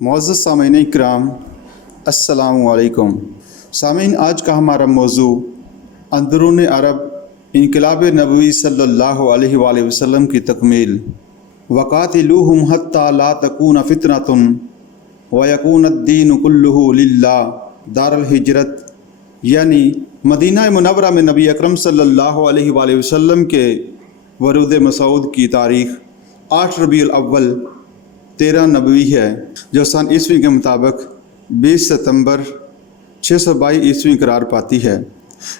معزز سامعین اکرام، السلام علیکم۔ سامعین، آج کا ہمارا موضوع اندرون عرب انقلاب نبوی صلی اللہ علیہ وآلہ وسلم کی تکمیل۔ وَقَاتِلُوهُمْ حَتَّى لَا تَكُونَ فِتْنَةٌ وَيَكُونَ الدِّينُ كُلُّهُ لِلَّهِ۔ دار الہجرت یعنی مدینہ منورہ میں نبی اکرم صلی اللہ علیہ وآلہ وسلم کے ورود مسعود کی تاریخ 8 ربیع الاول 13 نبوی ہے، جو سن عیسوی کے مطابق 20 ستمبر 622 عیسوی قرار پاتی ہے۔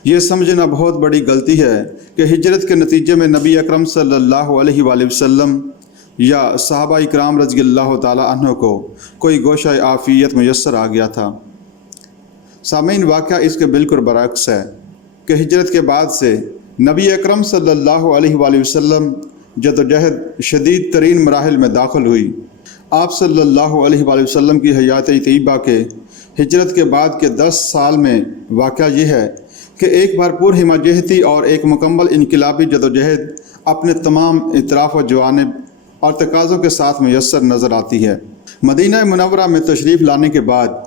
یہ سمجھنا بہت بڑی غلطی ہے کہ ہجرت کے نتیجے میں نبی اکرم صلی اللہ علیہ وآلہ وسلم یا صحابہ اکرام رضی اللہ تعالیٰ عنہ کو کوئی گوشہ عافیت میسر آ گیا تھا۔ سامعین، واقعہ اس کے بالکل برعکس ہے کہ ہجرت کے بعد سے نبی اکرم صلی اللہ علیہ وآلہ وسلم جدوجہد شدید ترین مراحل میں داخل ہوئی۔ آپ صلی اللہ علیہ وآلہ وسلم کی حیات طیبہ کے ہجرت کے بعد کے 10 سال میں واقعہ یہ ہے کہ ایک بھرپور ہمہ اور ایک مکمل انقلابی جدوجہد اپنے تمام اطراف و جوانب اور تقاضوں کے ساتھ میسر نظر آتی ہے۔ مدینہ منورہ میں تشریف لانے کے بعد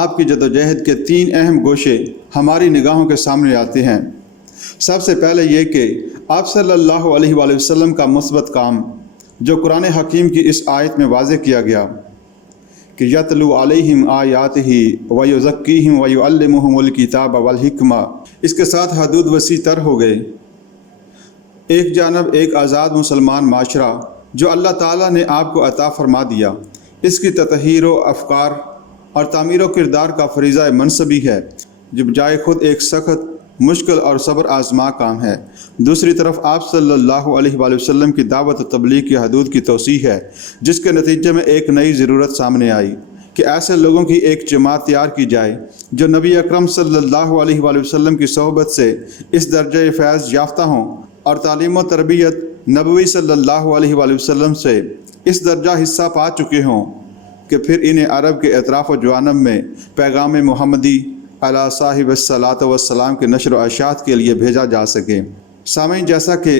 آپ کی جدوجہد کے 3 اہم گوشے ہماری نگاہوں کے سامنے آتے ہیں۔ سب سے پہلے یہ کہ آپ صلی اللہ علیہ وآلہ وسلم کا مثبت کام جو قرآن حکیم کی اس آیت میں واضح کیا گیا کہ یتلو علیہم آیاتہ ویزکیہم ویعلمہم الکتاب والحکمہ، اس کے ساتھ حدود وسیع تر ہو گئے۔ ایک جانب ایک آزاد مسلمان معاشرہ جو اللہ تعالیٰ نے آپ کو عطا فرما دیا، اس کی تطہیر و افکار اور تعمیر و کردار کا فریضہ منصبی ہے جو بجائے خود ایک سخت، مشکل اور صبر آزما کام ہے۔ دوسری طرف آپ صلی اللہ علیہ وآلہ وسلم کی دعوت و تبلیغ کی حدود کی توسیع ہے، جس کے نتیجے میں ایک نئی ضرورت سامنے آئی کہ ایسے لوگوں کی ایک جماعت تیار کی جائے جو نبی اکرم صلی اللہ علیہ وآلہ وسلم کی صحبت سے اس درجہ فیض یافتہ ہوں اور تعلیم و تربیت نبوی صلی اللہ علیہ وآلہ وسلم سے اس درجہ حصہ پا چکے ہوں کہ پھر انہیں عرب کے اطراف و جوانب میں پیغام محمدی علیہ صاحب الصلاۃ والسلام کے نشر و اشاعت کے لیے بھیجا جا سکے۔ سامعین، جیسا کہ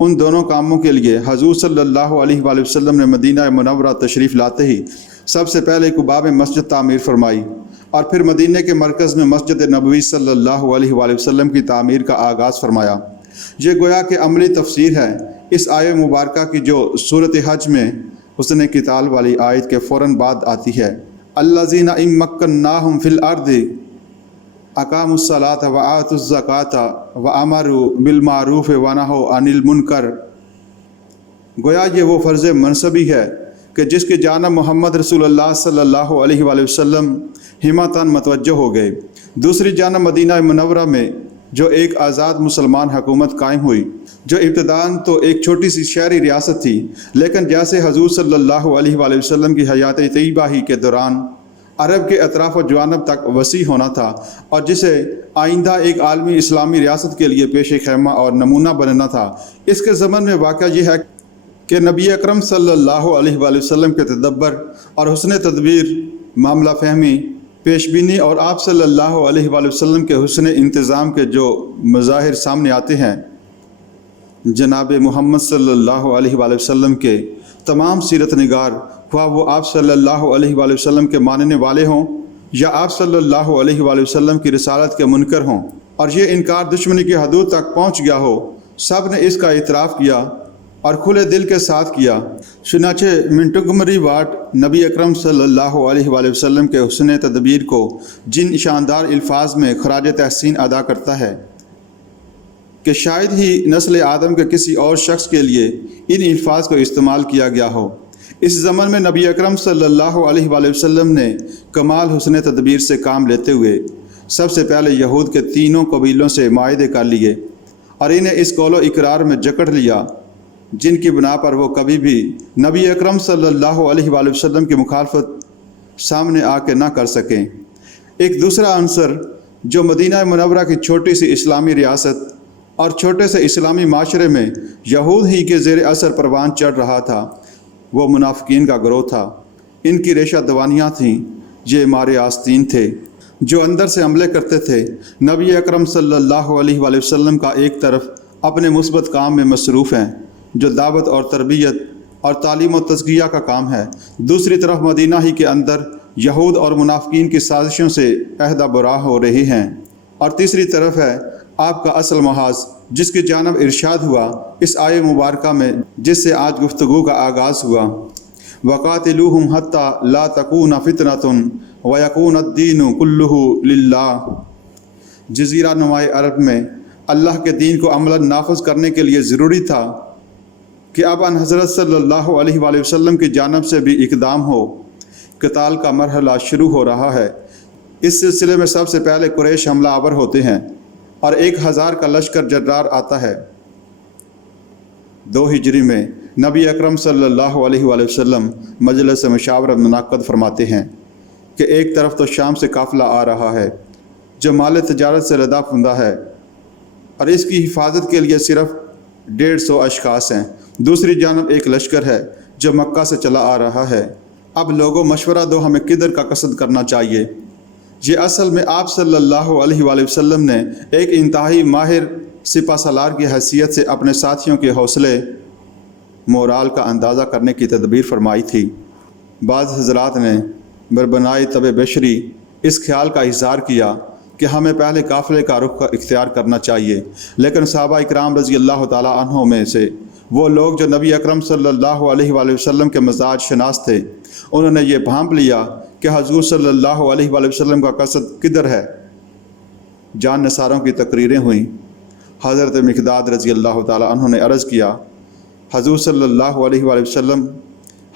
ان دونوں کاموں کے لیے حضور صلی اللہ علیہ وآلہ وسلم نے مدینہ منورہ تشریف لاتے ہی سب سے پہلے قباء میں مسجد تعمیر فرمائی اور پھر مدینہ کے مرکز میں مسجد نبوی صلی اللہ علیہ وآلہ وسلم کی تعمیر کا آغاز فرمایا۔ یہ گویا کہ عملی تفسیر ہے اس آیہ مبارکہ کی جو سورۃ حج میں حسن قتال والی آیت کے فوراً بعد آتی ہے۔ الذین ان مکناہم فی الارض اقاموا الصلاۃ وآتوا الزکاۃ وامروا بالمعروف ونہوا عن المنکر۔ گویا یہ وہ فرض منصبی ہے کہ جس کی جانب محمد رسول اللہ صلی اللہ علیہ وآلہ وسلم ہمتاً متوجہ ہو گئے۔ دوسری جانب مدینہ منورہ میں جو ایک آزاد مسلمان حکومت قائم ہوئی، جو ابتداءً تو ایک چھوٹی سی شہری ریاست تھی، لیکن جیسے حضور صلی اللہ علیہ وآلہ وسلم کی حیات طیبہ ہی کے دوران عرب کے اطراف و جوانب تک وسیع ہونا تھا اور جسے آئندہ ایک عالمی اسلامی ریاست کے لیے پیش خیمہ اور نمونہ بننا تھا، اس کے ضمن میں واقعہ یہ ہے کہ نبی اکرم صلی اللہ علیہ وآلہ وسلم کے تدبر اور حسن تدبیر، معاملہ فہمی، پیش بینی اور آپ صلی اللہ علیہ وآلہ وسلم کے حسن انتظام کے جو مظاہر سامنے آتے ہیں، جناب محمد صلی اللہ علیہ وآلہ وسلم کے تمام سیرت نگار، خواہ وہ آپ صلی اللہ علیہ وآلہ وسلم کے ماننے والے ہوں یا آپ صلی اللہ علیہ وآلہ وسلم کی رسالت کے منکر ہوں، اور یہ انکار دشمنی کی حدود تک پہنچ گیا ہو، سب نے اس کا اعتراف کیا اور کھلے دل کے ساتھ کیا۔ چنانچہ منٹگمری واٹ نبی اکرم صلی اللہ علیہ وآلہ وسلم کے حسن تدبیر کو جن شاندار الفاظ میں خراج تحسین ادا کرتا ہے کہ شاید ہی نسل آدم کے کسی اور شخص کے لیے ان الفاظ کو استعمال کیا گیا ہو۔ اس زمن میں نبی اکرم صلی اللہ علیہ وآلہ وسلم نے کمال حسن تدبیر سے کام لیتے ہوئے سب سے پہلے یہود کے 3 قبیلوں سے معاہدے کر لیے اور انہیں اس قول و اقرار میں جکڑ لیا جن کی بنا پر وہ کبھی بھی نبی اکرم صلی اللہ علیہ وآلہ وسلم کی مخالفت سامنے آ کے نہ کر سکیں۔ ایک دوسرا عنصر جو مدینہ منورہ کی چھوٹی سی اسلامی ریاست اور چھوٹے سے اسلامی معاشرے میں یہود ہی کے زیر اثر پروان چڑھ رہا تھا، وہ منافقین کا گروہ تھا۔ ان کی ریشہ دوانیاں تھیں، یہ مارے آستین تھے جو اندر سے حملے کرتے تھے۔ نبی اکرم صلی اللہ علیہ وآلہ وسلم کا ایک طرف اپنے مثبت کام میں مصروف ہیں جو دعوت اور تربیت اور تعلیم و تزکیہ کا کام ہے، دوسری طرف مدینہ ہی کے اندر یہود اور منافقین کی سازشوں سے عہدہ برا ہو رہی ہیں، اور تیسری طرف ہے آپ کا اصل محاذ جس کی جانب ارشاد ہوا اس آیے مبارکہ میں، جس سے آج گفتگو کا آغاز ہوا۔ وَقَاتِلُوهُمْ حَتَّى لَا تَكُونَ فِتْنَةٌ وَيَكُونَ الدِّينُ كُلُّهُ لِلَّهِ۔ جزیرہ نمائے عرب میں اللہ کے دین کو عملاً نافذ کرنے کے لیے ضروری تھا کہ اب ان حضرت صلی اللہ علیہ وآلہ وسلم کی جانب سے بھی اقدام ہو۔ قتال کا مرحلہ شروع ہو رہا ہے۔ اس سلسلے میں سب سے پہلے قریش حملہ آور ہوتے ہیں اور 1000 کا لشکر جرار آتا ہے۔ 2 ہجری میں نبی اکرم صلی اللہ علیہ وآلہ وسلم مجلس مشاورت منعقد فرماتے ہیں کہ ایک طرف تو شام سے قافلہ آ رہا ہے جو مال تجارت سے لدا پھندا ہے اور اس کی حفاظت کے لیے صرف 150 اشخاص ہیں، دوسری جانب ایک لشکر ہے جو مکہ سے چلا آ رہا ہے۔ اب لوگوں مشورہ دو ہمیں کدھر کا قصد کرنا چاہیے۔ یہ اصل میں آپ صلی اللہ علیہ وآلہ وسلم نے ایک انتہائی ماہر سپہ سالار کی حیثیت سے اپنے ساتھیوں کے حوصلے مورال کا اندازہ کرنے کی تدبیر فرمائی تھی۔ بعض حضرات نے بربنائے طب بشری اس خیال کا اظہار کیا کہ ہمیں پہلے قافلے کا رخ اختیار کرنا چاہیے، لیکن صحابہ اکرام رضی اللہ تعالیٰ عنہ میں سے وہ لوگ جو نبی اکرم صلی اللہ علیہ وآلہ وسلم کے مزاج شناس تھے، انہوں نے یہ بھانپ لیا کہ حضور صلی اللہ علیہ وآلہ وسلم کا قصد کدھر ہے۔ جان نثاروں کی تقریریں ہوئیں۔ حضرت مقداد رضی اللہ تعالیٰ عنہ نے عرض کیا، حضور صلی اللہ علیہ وآلہ وسلم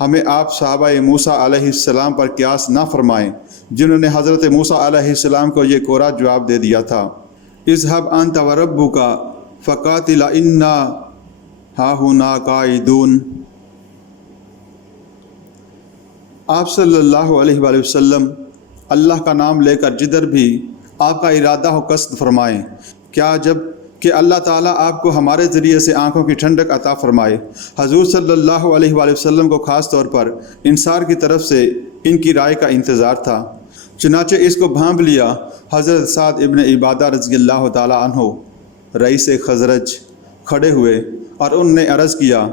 ہمیں آپ صحابہ موسیٰ علیہ السلام پر قیاس نہ فرمائیں جنہوں نے حضرت موسیٰ علیہ السلام کو یہ کورا جواب دے دیا تھا، اذهب انت وربک فقاتلا انا ہاہنا قاعدون۔ آپ صلی اللہ علیہ وآلہ وسلم اللہ کا نام لے کر جدھر بھی آپ کا ارادہ ہو قصد فرمائیں، کیا جب کہ اللہ تعالیٰ آپ کو ہمارے ذریعے سے آنکھوں کی ٹھنڈک عطا فرمائے۔ حضور صلی اللہ علیہ وآلہ وسلم کو خاص طور پر انصار کی طرف سے ان کی رائے کا انتظار تھا، چنانچہ اس کو بھانپ لیا۔ حضرت سعد ابن عبادہ رضی اللہ تعالیٰ عنہ رئیس خزرج کھڑے ہوئے اور ان نے عرض کیا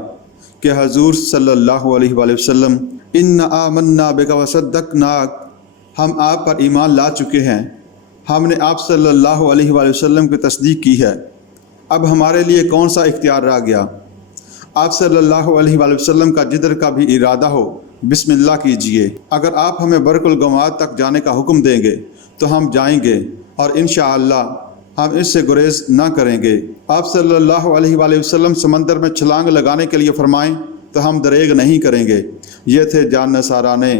کہ حضور صلی اللہ علیہ وآلہ وسلم ان آمنا بک وصدقناک، ہم آپ پر ایمان لا چکے ہیں، ہم نے آپ صلی اللہ علیہ وآلہ وسلم کی تصدیق کی ہے، اب ہمارے لیے کون سا اختیار رہ گیا۔ آپ صلی اللہ علیہ وآلہ وسلم کا جدھر کا بھی ارادہ ہو بسم اللہ کیجئے، اگر آپ ہمیں برق الگواد تک جانے کا حکم دیں گے تو ہم جائیں گے اور انشاءاللہ ہم اس سے گریز نہ کریں گے۔ آپ صلی اللہ علیہ وآلہ وسلم سمندر میں چھلانگ لگانے کے لیے فرمائیں تو ہم دریغ نہیں کریں گے۔ یہ تھے جان نثارانے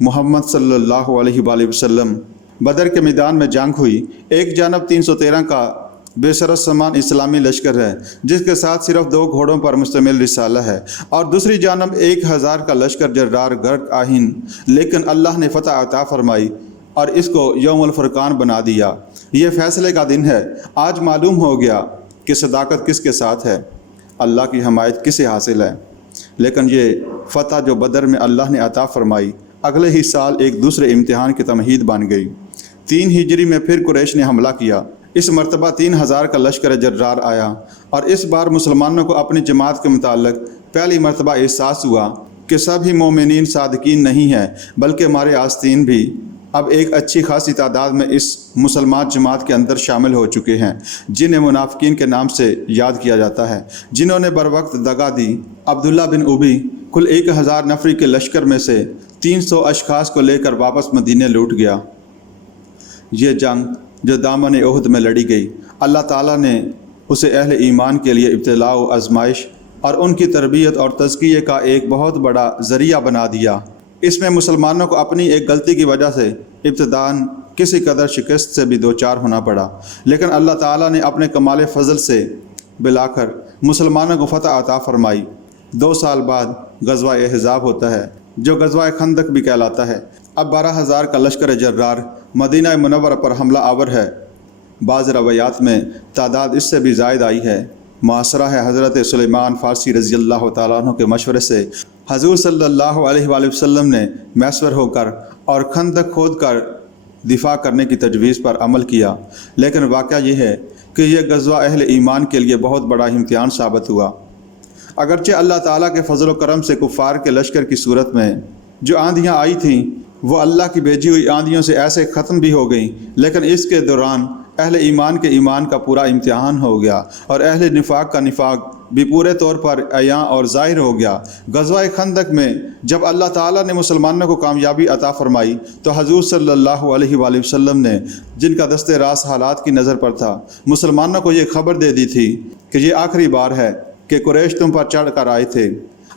محمد صلی اللہ علیہ وآلہ وسلم۔ بدر کے میدان میں جنگ ہوئی۔ ایک جانب 313 کا بے سر سامان اسلامی لشکر ہے جس کے ساتھ صرف 2 گھوڑوں پر مشتمل رسالہ ہے، اور دوسری جانب 1000 کا لشکر جرار غرق آہن، لیکن اللہ نے فتح عطا فرمائی اور اس کو یوم الفرقان بنا دیا۔ یہ فیصلے کا دن ہے۔ آج معلوم ہو گیا کہ صداقت کس کے ساتھ ہے، اللہ کی حمایت کسے حاصل ہے۔ لیکن یہ فتح جو بدر میں اللہ نے عطا فرمائی اگلے ہی سال ایک دوسرے امتحان کی تمہید بن گئی۔ 3 ہجری میں پھر قریش نے حملہ کیا۔ اس مرتبہ 3000 کا لشکر جرار آیا، اور اس بار مسلمانوں کو اپنی جماعت کے متعلق پہلی مرتبہ احساس ہوا کہ سب ہی مومنین صادقین نہیں ہیں بلکہ ہمارے آستین بھی اب ایک اچھی خاصی تعداد میں اس مسلمان جماعت کے اندر شامل ہو چکے ہیں، جنہیں منافقین کے نام سے یاد کیا جاتا ہے، جنہوں نے بروقت دغا دی۔ عبداللہ بن ابی کل 1000 نفری کے لشکر میں سے 300 اشخاص کو لے کر واپس مدینے لوٹ گیا۔ یہ جنگ جو دامن احد میں لڑی گئی، اللہ تعالیٰ نے اسے اہل ایمان کے لیے ابتلاء و آزمائش اور ان کی تربیت اور تزکیے کا ایک بہت بڑا ذریعہ بنا دیا۔ اس میں مسلمانوں کو اپنی ایک غلطی کی وجہ سے ابتداً کسی قدر شکست سے بھی دوچار ہونا پڑا، لیکن اللہ تعالیٰ نے اپنے کمال فضل سے بالآخر مسلمانوں کو فتح عطا فرمائی۔ 2 سال بعد غزوہ احزاب ہوتا ہے جو غزوہ خندق بھی کہلاتا ہے۔ اب 12000 کا لشکر جرار مدینہ منورہ پر حملہ آور ہے۔ بعض روایات میں تعداد اس سے بھی زائد آئی ہے۔ معاصرہ ہے حضرت سلیمان فارسی رضی اللہ تعالیٰ عنہ کے مشورے سے حضور صلی اللہ علیہ وآلہ وسلم نے میسر ہو کر اور خندق کھود کر دفاع کرنے کی تجویز پر عمل کیا، لیکن واقعہ یہ ہے کہ یہ غزوہ اہل ایمان کے لیے بہت بڑا امتحان ثابت ہوا۔ اگرچہ اللہ تعالیٰ کے فضل و کرم سے کفار کے لشکر کی صورت میں جو آندھیاں آئی تھیں وہ اللہ کی بھیجی ہوئی آندھیوں سے ایسے ختم بھی ہو گئیں، لیکن اس کے دوران اہل ایمان کے ایمان کا پورا امتحان ہو گیا اور اہل نفاق کا نفاق بھی پورے طور پر عیاں اور ظاہر ہو گیا۔ غزوہ خندق میں جب اللہ تعالیٰ نے مسلمانوں کو کامیابی عطا فرمائی تو حضور صلی اللہ علیہ وآلہ وسلم نے، جن کا دست راست حالات کی نظر پر تھا، مسلمانوں کو یہ خبر دے دی تھی کہ یہ آخری بار ہے کہ قریش تم پر چڑھ کر آئے تھے،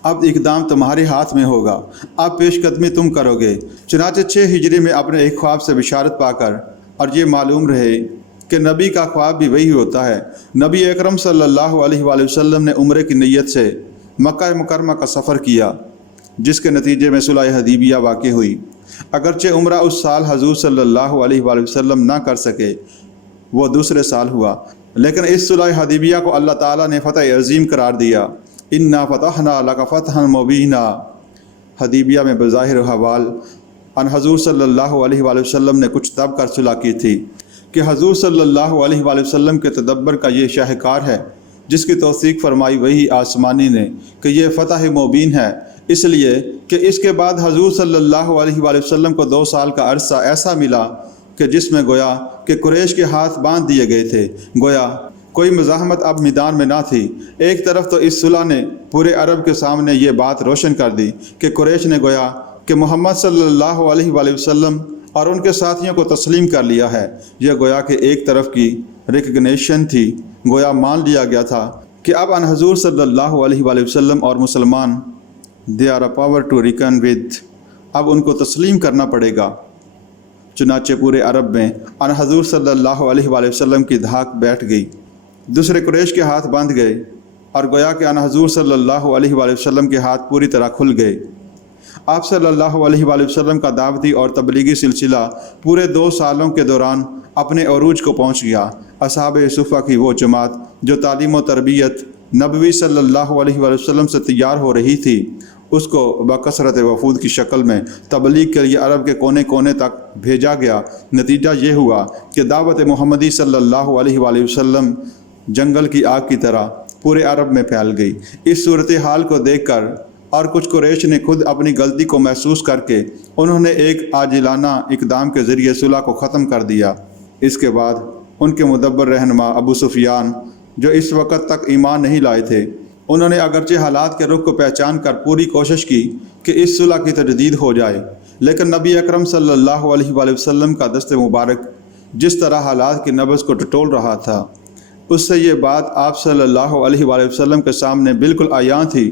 اب اقدام تمہارے ہاتھ میں ہوگا، اب پیش قدمی تم کرو گے۔ چنانچہ 6 ہجری میں اپنے ایک خواب سے بشارت پا کر اور یہ معلوم رہے کہ نبی کا خواب بھی وہی ہوتا ہے، نبی اکرم صلی اللہ علیہ وآلہ وسلم نے عمرے کی نیت سے مکہ مکرمہ کا سفر کیا، جس کے نتیجے میں صلح حدیبیہ واقع ہوئی۔ اگرچہ عمرہ اس سال حضور صلی اللہ علیہ وآلہ وسلم نہ کر سکے، وہ دوسرے سال ہوا، لیکن اس صلح حدیبیہ کو اللہ تعالیٰ نے فتح عظیم قرار دیا۔ انا فتحنا لک فتحا مبینا، حدیبیہ میں بظاہر حوال ان حضور صلی اللہ علیہ وآلہ وسلم نے کچھ دب کر صلح کی تھی کہ حضور صلی اللہ علیہ وآلہ وسلم کے تدبر کا یہ شاہکار ہے جس کی توثیق فرمائی وہی آسمانی نے کہ یہ فتح مبین ہے، اس لیے کہ اس کے بعد حضور صلی اللہ علیہ وآلہ وسلم کو 2 سال کا عرصہ ایسا ملا کہ جس میں گویا کہ قریش کے ہاتھ باندھ دیے گئے تھے، گویا کوئی مزاحمت اب میدان میں نہ تھی۔ ایک طرف تو اس صلح نے پورے عرب کے سامنے یہ بات روشن کر دی کہ قریش نے گویا کہ محمد صلی اللہ علیہ وآلہ وسلم اور ان کے ساتھیوں کو تسلیم کر لیا ہے۔ یہ گویا کہ ایک طرف کی ریکگنیشن تھی، گویا مان لیا گیا تھا کہ اب ان حضور صلی اللہ علیہ وآلہ وسلم اور مسلمان they are a power to reckon with، اب ان کو تسلیم کرنا پڑے گا۔ چنانچہ پورے عرب میں ان حضور صلی اللہ علیہ وآلہ وسلم کی دھاک بیٹھ گئی، دوسرے قریش کے ہاتھ باندھ گئے اور گویا کہ ان حضور صلی اللہ علیہ وآلہ وسلم کے ہاتھ پوری طرح کھل گئے۔ آپ صلی اللہ علیہ وآلہ وسلم کا دعوتی اور تبلیغی سلسلہ پورے 2 سالوں کے دوران اپنے عروج کو پہنچ گیا۔ اصحاب صفہ کی وہ جماعت جو تعلیم و تربیت نبوی صلی اللہ علیہ وآلہ وسلم سے تیار ہو رہی تھی، اس کو بکثرت وفود کی شکل میں تبلیغ کے لیے عرب کے کونے کونے تک بھیجا گیا۔ نتیجہ یہ ہوا کہ دعوت محمدی صلی اللہ علیہ وآلہ وسلم جنگل کی آگ کی طرح پورے عرب میں پھیل گئی۔ اس صورتحال کو دیکھ کر اور کچھ قریش نے خود اپنی غلطی کو محسوس کر کے انہوں نے ایک عاجلانہ اقدام کے ذریعے صلح کو ختم کر دیا۔ اس کے بعد ان کے مدبر رہنما ابو سفیان جو اس وقت تک ایمان نہیں لائے تھے، انہوں نے اگرچہ حالات کے رخ کو پہچان کر پوری کوشش کی کہ اس صلح کی تجدید ہو جائے، لیکن نبی اکرم صلی اللہ علیہ وآلہ وسلم کا دست مبارک جس طرح حالات کی نبض کو ٹٹول رہا تھا، اس سے یہ بات آپ صلی اللہ علیہ وآلہ وسلم کے سامنے بالکل عیاں تھی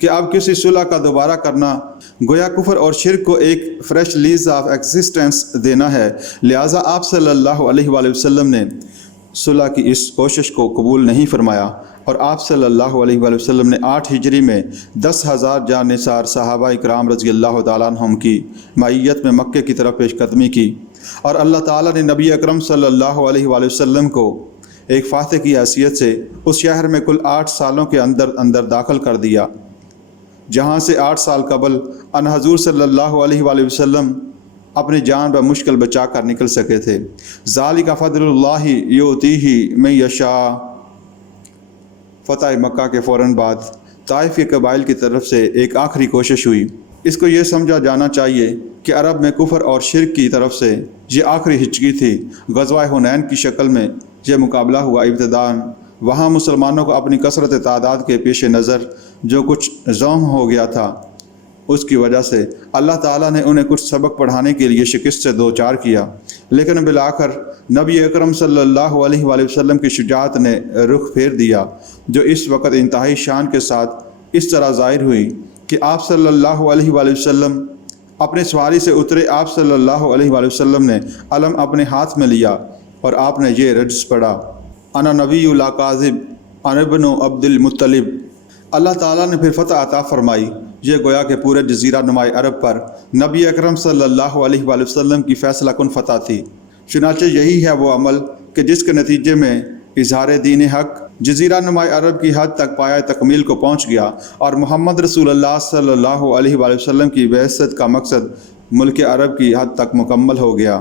کہ اب کسی صلح کا دوبارہ کرنا گویا کفر اور شرک کو ایک فریش لیز آف ایگزسٹنس دینا ہے۔ لہٰذا آپ صلی اللہ علیہ وآلہ وسلم نے صلح کی اس کوشش کو قبول نہیں فرمایا اور آپ صلی اللہ علیہ وآلہ وسلم نے 8 ہجری میں 10,000 جان نثار صحابہ اکرام رضی اللہ تعالیٰ عنہم کی معیت میں مکے کی طرف پیش قدمی کی، اور اللہ تعالیٰ نے نبی اکرم صلی اللہ علیہ وآلہ وسلم کو ایک فاتح کی حیثیت سے اس شہر میں کل 8 سالوں کے اندر داخل کر دیا، جہاں سے 8 سال قبل ان حضور صلی اللہ علیہ وآلہ وسلم اپنی جان بمشکل بچا کر نکل سکے تھے۔ ذالک فضل اللہ یؤتیہ من یشاء۔ فتح مکہ کے فوراً بعد طائف کے قبائل کی طرف سے ایک آخری کوشش ہوئی۔ اس کو یہ سمجھا جانا چاہیے کہ عرب میں کفر اور شرک کی طرف سے یہ آخری ہچکی تھی۔ غزوہ حنین کی شکل میں یہ مقابلہ ہوا۔ ابتداءً وہاں مسلمانوں کو اپنی کثرت تعداد کے پیش نظر جو کچھ ضعف ہو گیا تھا، اس کی وجہ سے اللہ تعالیٰ نے انہیں کچھ سبق پڑھانے کے لیے شکست سے دوچار کیا، لیکن بالآخر نبی اکرم صلی اللہ علیہ وآلہ وسلم کی شجاعت نے رخ پھیر دیا، جو اس وقت انتہائی شان کے ساتھ اس طرح ظاہر ہوئی کہ آپ صلی اللہ علیہ وآلہ وسلم اپنے سواری سے اترے۔ آپ صلی اللہ علیہ وآلہ وسلم نے علم اپنے ہاتھ میں لیا اور آپ نے یہ رجز پڑھا، انا نبی لا کاذب انا ابن عبد المطلب۔ اللہ تعالیٰ نے پھر فتح عطا فرمائی۔ یہ گویا کہ پورے جزیرہ نمائی عرب پر نبی اکرم صلی اللہ علیہ وآلہ وسلم کی فیصلہ کن فتح تھی۔ چنانچہ یہی ہے وہ عمل کہ جس کے نتیجے میں اظہار دین حق جزیرہ نمائی عرب کی حد تک پایہ تکمیل کو پہنچ گیا، اور محمد رسول اللہ صلی اللہ علیہ وآلہ وسلم کی بعثت کا مقصد ملک عرب کی حد تک مکمل ہو گیا۔